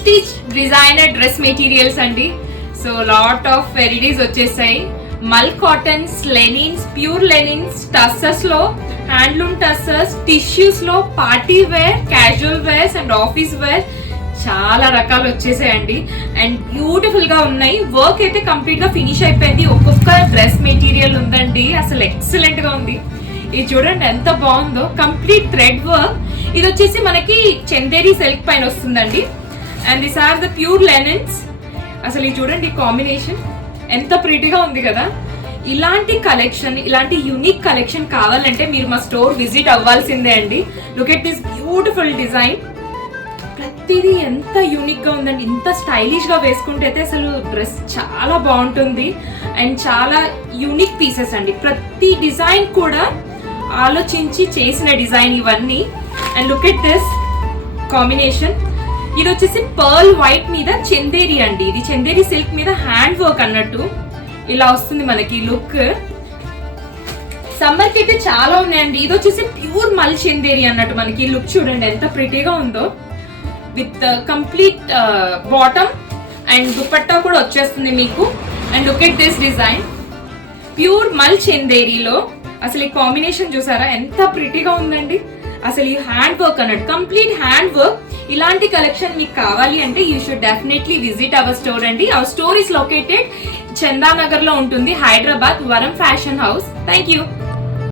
Stitch designer dress materials అండి. So lot of varieties వచ్చేసాయి. మల్ cottons, linens, pure linens, tussars లో, హ్యాండ్లూమ్ టస్సర్స్, టిష్యూస్ లో, party wear, casual wears and office wear చాలా రకాలు వచ్చేసాయండి. అండ్ బ్యూటిఫుల్ గా ఉన్నాయి. వర్క్ అయితే కంప్లీట్ గా ఫినిష్ అయిపోయింది. ఒక్కొక్క డ్రెస్ మెటీరియల్ ఉందండి, అసలు ఎక్సలెంట్ గా ఉంది. ఇది చూడండి ఎంత బాగుందో, కంప్లీట్ థ్రెడ్ వర్క్. ఇది వచ్చేసి మనకి చందేరి సిల్క్ పైన వస్తుందండి. And this are the pure linens. అసలు ఇది చూడండి కాంబినేషన్ ఎంత ప్రిటీగా ఉంది కదా. ఇలాంటి కలెక్షన్, ఇలాంటి యూనిక్ కలెక్షన్ కావాలంటే మీరు మా స్టోర్ విజిట్ అవ్వాల్సిందే అండి. Look at this beautiful design. ప్రతిదీ ఎంత యూనిక్ గా ఉందండి. ఇంత స్టైలిష్ గా వేసుకుంటే అయితే అసలు డ్రెస్ చాలా బాగుంటుంది. అండ్ చాలా యూనిక్ పీసెస్ అండి. ప్రతి డిజైన్ కూడా ఆలోచించి చేసిన డిజైన్ ఇవన్నీ. And look at this combination. ఇది వచ్చేసి పర్ల్ వైట్ మీద చందేరి అండి. ఇది చందేరి సిల్క్ మీద హ్యాండ్ వర్క్ అన్నట్టు ఇలా వస్తుంది మనకి లుక్. సమ్మర్ కి అయితే చాలా ఉన్నాయండి. ఇది వచ్చేసి ప్యూర్ మల్ చందేరి అన్నట్టు మనకి లుక్ చూడండి ఎంత ప్రిటీగా ఉందో. With complete bottom and dupatta కూడా వచ్చేస్తుంది మీకు. And look at this design pure మల్ చందేరిలో. అసలు ఈ కాంబినేషన్ చూసారా ఎంత ప్రిటీగా ఉందండి. అసలు ఈ హ్యాండ్ వర్క్ అన్నట్టు కంప్లీట్ హ్యాండ్ వర్క్. ఇలాంటి కలెక్షన్ మీకు కావాలి అంటే you should definitely visit our store అండి. Our store is located Chandanagar లో ఉంటుంది, హైదరాబాద్, వరం ఫ్యాషన్ హౌస్. Thank you.